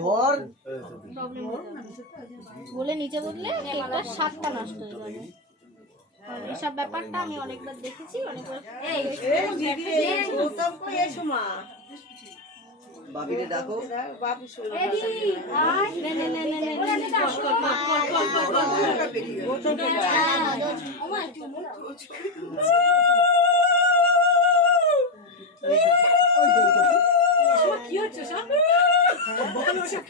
ধর। বলে নিচে বললে কেকটার স্বাদটা নষ্ট হয়ে যাবে। আর এসব ব্যাপারটা আমি অনেকবার দেখেছি অনেকবার এই ডাকো। আয়, নে,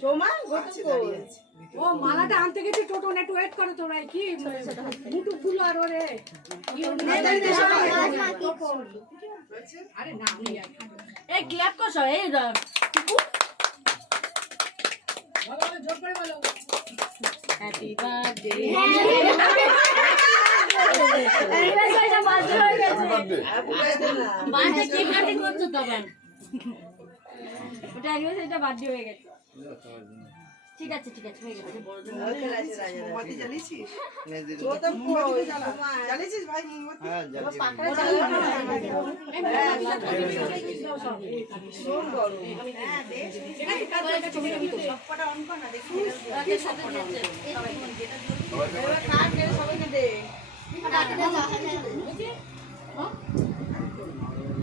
কি মানে আরেকবার ও মালাটা আনতে গেছে টোটো একটু ওয়েট করো তোমরা কি মুটু ফুলো আর ওরে আরে না। এই ক্ল্যাপ করছ এই হ্যাপি বার্থডে অ্যানিভার্সারিটা বার্থডে বার্থডে কেক কাটিং করছ তখন ওটা অ্যানিভার্সারিটা বার্থডে হয়ে গেছে। ঠিক আছে ঠিক আছে হয়ে গেছে। বড়দের মধ্যে মোমবাতি জ্বালিয়েছিস? তো জ্বালিয়েছিস ভাই মোমবাতি? হ্যাঁ জ্বালিয়ে রাতের সাথে দিয়েছে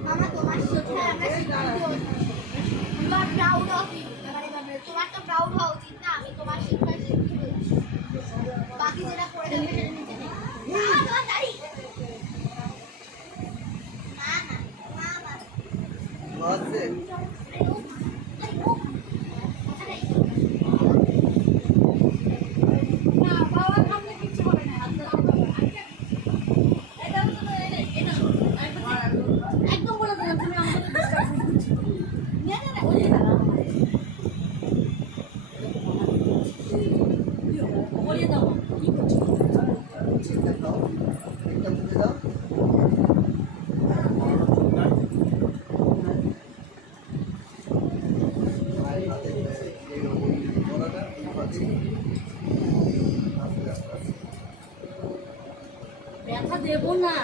মামা তোমার শিক্ষা আমরা শিক্ষিত you are proud of you তোমার তো প্রাউড হওয়া উচিত না আমি তোমার শিক্ষা শিক্ষিত বাকি যেটা করে দেবে সেটা নিচে নেই না, তোমার দাড়ি। না, না, না, না। হচ্ছে আরে ও, আরে ও। আরে, না বাবা সামনে কিচ্ছু হবে না এটা তো এই- এটা একদম বলে দাও। কি করছ? ব্যথা দেবো না।